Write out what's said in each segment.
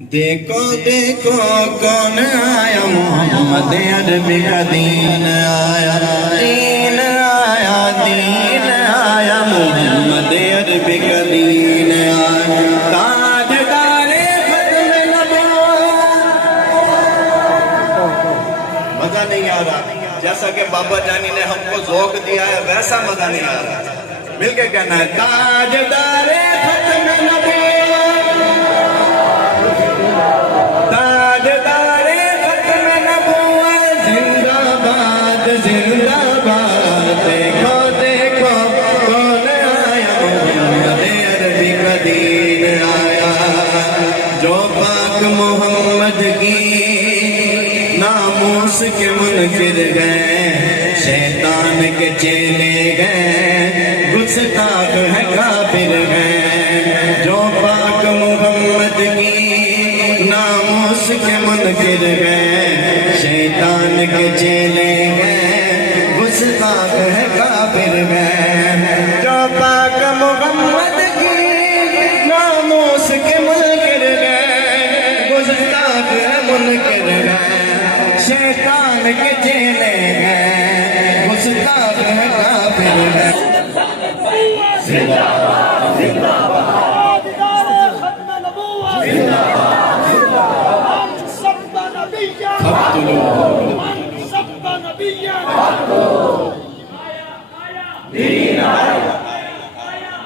دیکھو دیکھو کون آیا محمد عربی کا دین آیا، دین آیا، دین آیا، محمد عربی کا دین آیا، تاجدار ختم نبوت۔ مزہ نہیں آ رہا؟ جیسا کہ بابا جانی نے ہم کو ذوق دیا ہے ویسا مزہ نہیں آ رہا۔ مل کے کہنا ہے تاجدار ختم نبوت، تاجدار ختم نبوت، زندہ باد زندہ باد۔ دیکھو دیکھو کون آیا محمد عربی کا دین آیا، جو پاک محمد کی ناموس کے منکر گئے، شیطان کے چیلے گئے، گستاخ ہے کافر گئے، جو پاک محمد کی ناموس کے منکر گئے، شیطان کے چیلے گئے، گستاخ ہے کافر گئے، جو پاک محمد کی ناموس کے منکر گئے، گستاخ ہے منکر گئے، شیطان کے چیلے گئے، گستاخ ہے کافر گئے۔ زندہ باد زندہ باد، تاجدار ختم نبوت، زندہ باد زندہ باد، من سب نبیا فاقتلوه، من سب نبیا فاقتلوه، دین آیا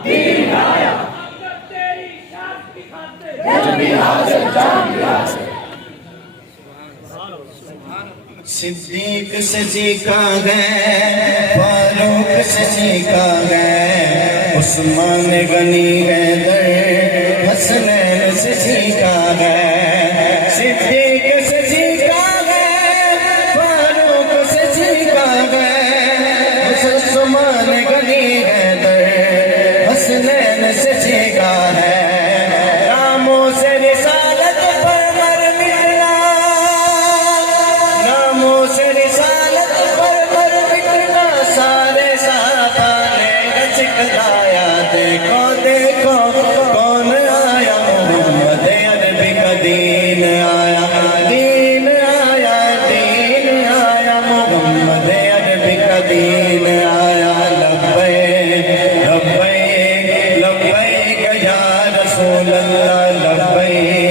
دین آیا، تیری شان کی خاطر دل بھی حاضر جان بھی حاضر۔ صدیق سے سیکھا ہے، فاروق سے سیکھا ہے، عثمان غنی حیدر حسنین سے سیکھا ہے، صدیق سے سیکھا ہے، فاروق سے سیکھا ہے، عثمان غنی حیدر حسنین سے سیکھا ہے، ناموں سے رسالت پر مر مٹنا، ناموں سے رسالت پر مر مٹنا، سارے صحابہ نے سکھلایا۔ دیکھو دیکھو کون آیا محمد عربی کا دین آیا، دین آیا، دین آیا، محمد عربی کا دین آیا۔ لبیک لبیک لبیک یا رسول اللہ، لبیک